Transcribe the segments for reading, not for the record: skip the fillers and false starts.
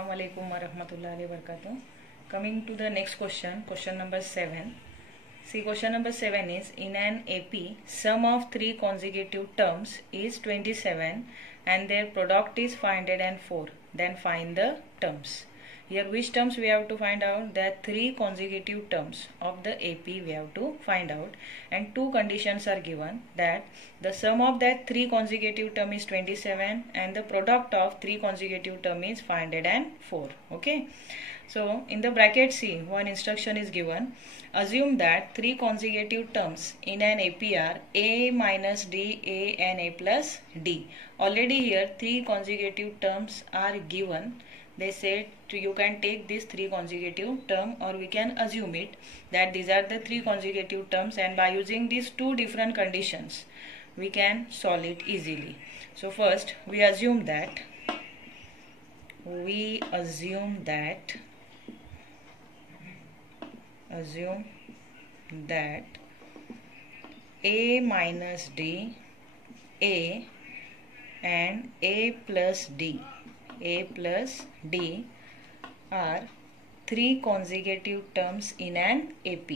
Assalamu alaikum wa rahmatullahi wa barakatuh. Coming to the next question, question number 7. See, question number 7 is, in an AP, sum of three consecutive terms is 27 and their product is 504. Then find the terms. Here which terms we have to find out? That three consecutive terms of the AP we have to find out, and two conditions are given, that the sum of that three consecutive term is 27 and the product of three consecutive term is 504. Okay, so in the bracket C, one instruction is given. Assume that three consecutive terms in an AP are A minus D, A and A plus D. Already here three consecutive terms are given. They said you can take these three consecutive term, or we can assume it that these are the three consecutive terms, and by using these two different conditions we can solve it easily. So first we assume that A minus D, A and A plus D are three consecutive terms in an AP.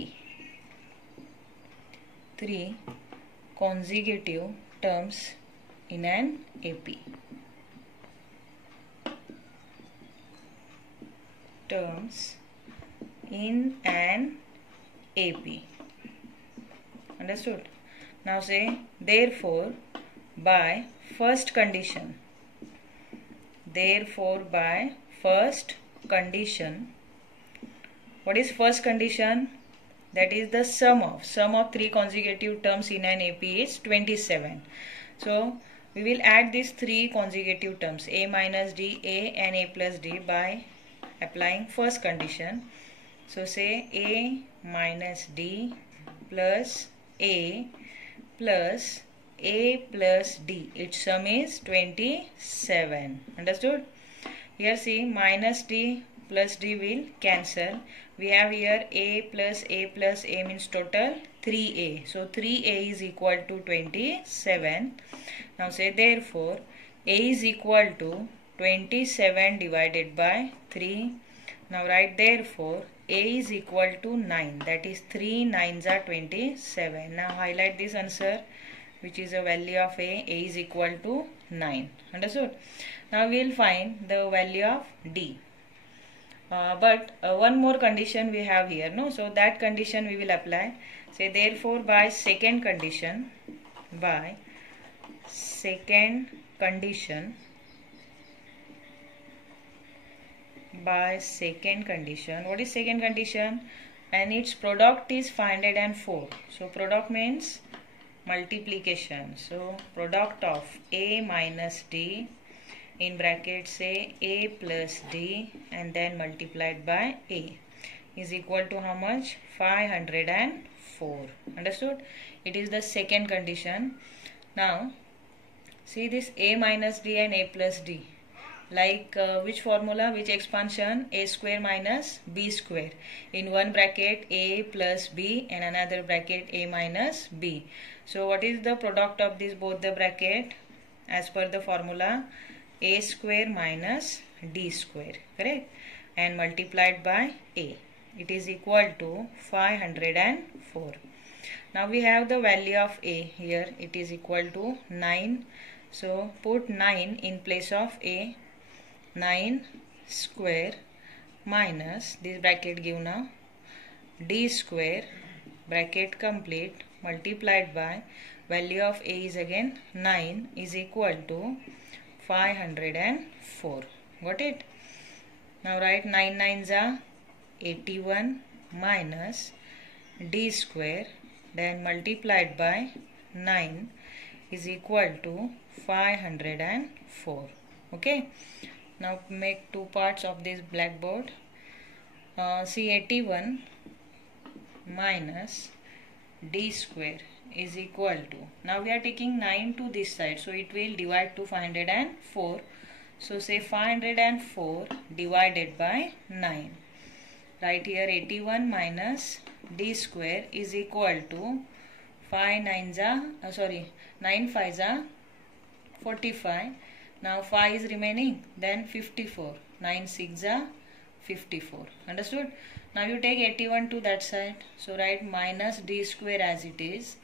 Three consecutive terms in an AP. Terms in an AP. Understood? Now say, therefore by first condition, what is first condition? That is the sum of three consecutive terms in an AP is 27. So we will add these three consecutive terms, A minus D, A and A plus D, by applying first condition. So say A minus D plus A plus A plus D, its sum is 27. Understood? Here see, minus D plus D will cancel. We have here A plus A means total 3A. So 3A is equal to 27. Now say, therefore A is equal to 27 divided by 3. Now write, therefore A is equal to 9. That is 3 9s are 27. Now highlight this answer, which is a value of A is equal to 9. Understood? Now we will find the value of D. But one more condition we have here, no? So that condition we will apply. Say, therefore by second condition, what is second condition? And its product is 504. So product means multiplication. So product of A minus D, in bracket say A plus D, and then multiplied by A, is equal to how much? 504. Understood? It is the second condition. Now see this A minus D and A plus D, like which formula, which expansion? A square minus B square. In one bracket A plus B and another bracket A minus B. So what is the product of this both the bracket? As per the formula, A square minus D square, correct? And multiplied by A. It is equal to 504. Now we have the value of A here. It is equal to 9. So put 9 in place of A. 9 square minus, this bracket give now, D square, bracket complete, multiplied by value of A is again 9, is equal to 504. Got it? Now write 9 9s are 81 minus D square, then multiplied by 9 is equal to 504. Okay. Now make two parts of this blackboard. See, 81 minus D square is equal to, now we are taking 9 to this side, so it will divide to 504. So say 504 divided by 9. Right here 81 minus D square is equal to 9 5s are 45. Now 5 is remaining, then 54. 9 6 are 54. Understood? Now you take 81 to that side. So write minus d square as it is.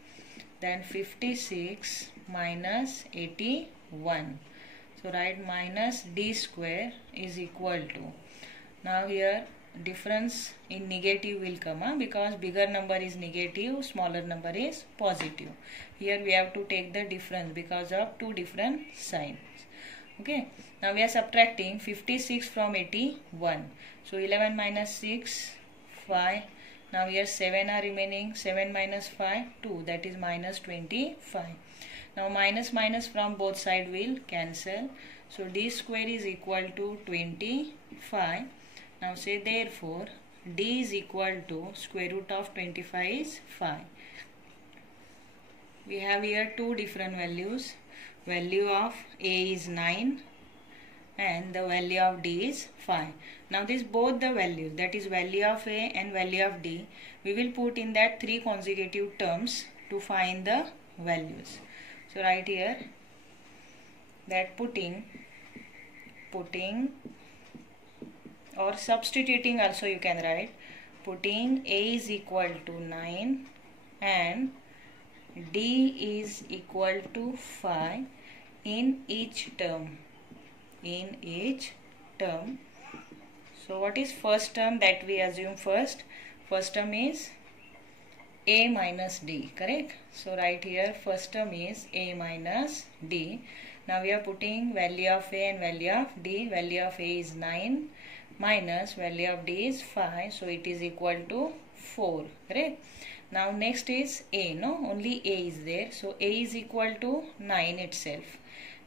Then 56 minus 81. So write minus d square is equal to. Now here difference in negative will come because bigger number is negative, smaller number is positive. Here we have to take the difference because of two different signs. Okay. Now we are subtracting 56 from 81. So 11 minus 6, 5. Now here 7 are remaining. 7 minus 5, 2. That is minus 25. Now minus minus from both sides will cancel. So d square is equal to 25. Now say therefore d is equal to square root of 25 is 5. We have here two different values. Value of a is 9 and the value of d is 5. Now this both the values, that is value of a and value of d, we will put in that three consecutive terms to find the values. So write here that putting or substituting also you can write, putting a is equal to 9 and d is equal to 5 in each term. So what is first term that we assume first? First term is a minus d, correct? So write here first term is a minus d. Now we are putting value of a and value of d. Value of a is 9 minus value of d is 5. So it is equal to 4, correct? Now next is a, no? Only a is there. So a is equal to 9 itself.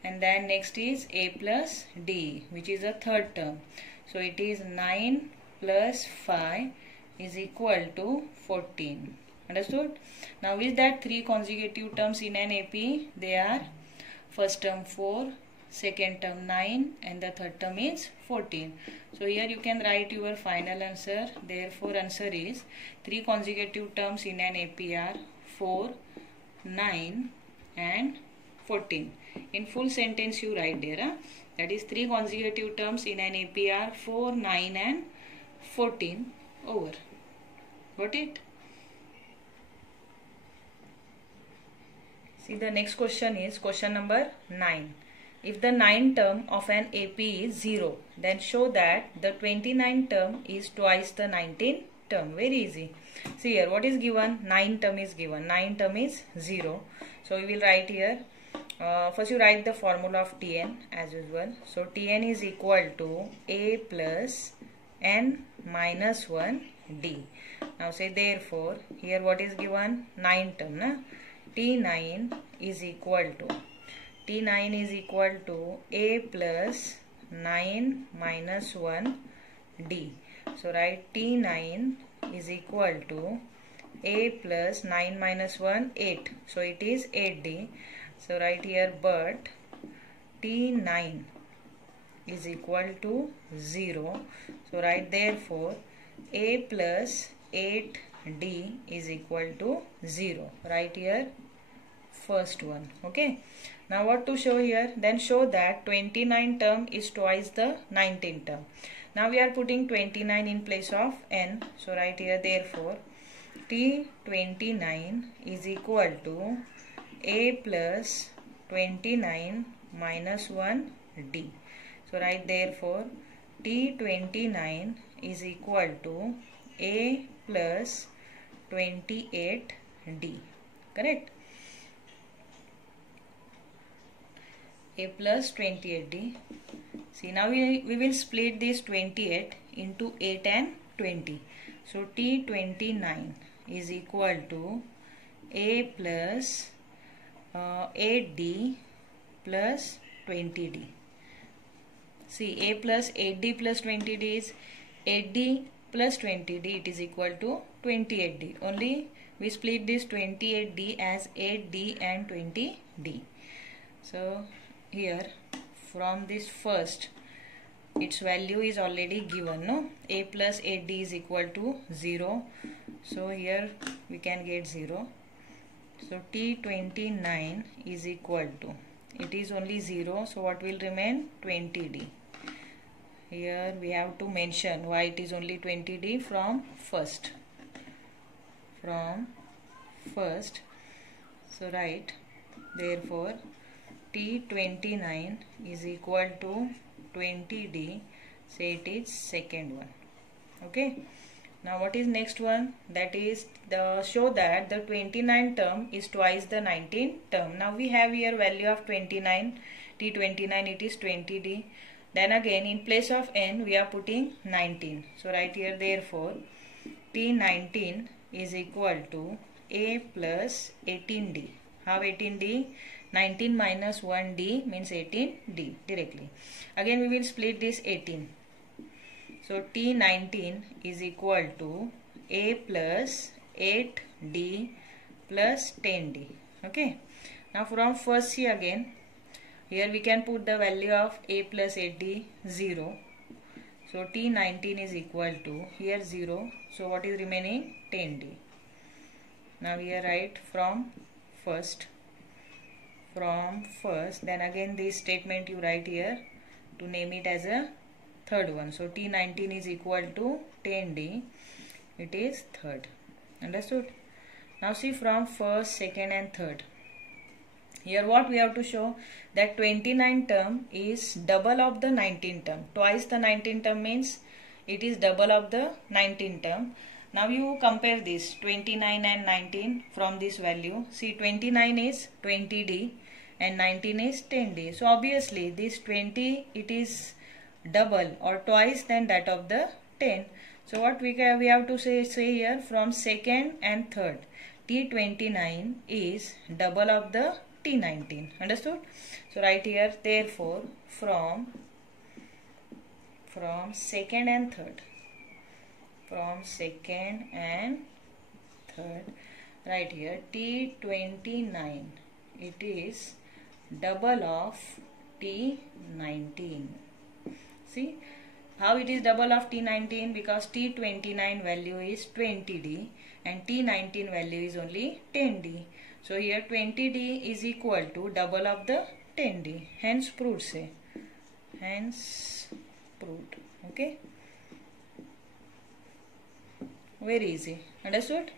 And then next is a plus d, which is a third term. So it is 9 plus 5 is equal to 14. Understood? Now with that three consecutive terms in an AP, they are first term 4, second term 9 and the third term is 14. So here you can write your final answer. Therefore answer is three consecutive terms in an AP are 4, 9 and 14. In full sentence you write there. That is three consecutive terms in an AP are 4, 9 and 14 over. Got it? See, the next question is question number 9. If the 9th term of an AP is 0, then show that the 29th term is twice the 19th term. Very easy. See here, what is given? 9th term is given. 9th term is 0. So we will write here. First you write the formula of Tn as usual. So Tn is equal to a plus n minus 1 d. Now say therefore, here what is given? 9th term. Na? T9 is equal to a plus 9 minus 1 d. So write T9 is equal to a plus 9 minus 1, 8. So it is 8d. So write here, but T9 is equal to 0. So write therefore a plus 8d is equal to 0. Write here first one. Okay. Now what to show here? Then show that 29 term is twice the 19 term. Now we are putting 29 in place of n. So write here therefore T29 is equal to a plus 29 minus 1 d. So write therefore T29 is equal to a plus 28 d. Correct? A plus 28d. See, now we will split this 28 into 8 and 20. So T29 is equal to a plus 8d plus 20d. See, a plus 8d plus 20d is 8d plus 20d. It is equal to 28d. Only we split this 28d as 8d and 20d. So here from this first, its value is already given, no? A plus 8d is equal to 0. So here we can get 0. So T29 is equal to, it is only 0. So what will remain? 20d. here we have to mention why it is only 20D from first. So write, therefore T29 is equal to 20D. Say it is second one. Okay. Now what is next one? That is show that the 29 term is twice the 19 term. Now we have here value of 29. T29 it is 20D. Then again in place of n we are putting 19. So write here, therefore T19 is equal to A plus 18D. How 18D? 19 minus 1D means 18D directly. Again we will split this 18. So T19 is equal to A plus 8D plus 10D. Okay. Now from first C again, here we can put the value of A plus 8D 0. So T19 is equal to here 0. So what is remaining? 10D. Now here write from first. Then again this statement you write here to name it as a third one. So T19 is equal to 10D. It is third. Understood? Now see from first, second and third. Here what we have to show, that 29 term is double of the 19 term. Twice the 19 term means it is double of the 19 term. Now you compare this 29 and 19 from this value. See 29 is 20D and 19 is 10D. So obviously this 20 it is double or twice than that of the 10. So what we have to say here, from second and third, T29 is double of the T19. Understood? So write here, therefore from second and third, write here T29 it is double of T19. See how it is double of T19, because T29 value is 20D and T19 value is only 10D. So here 20D is equal to double of the 10D. Hence proved, say. Hence proved. Okay. Very easy. Understood?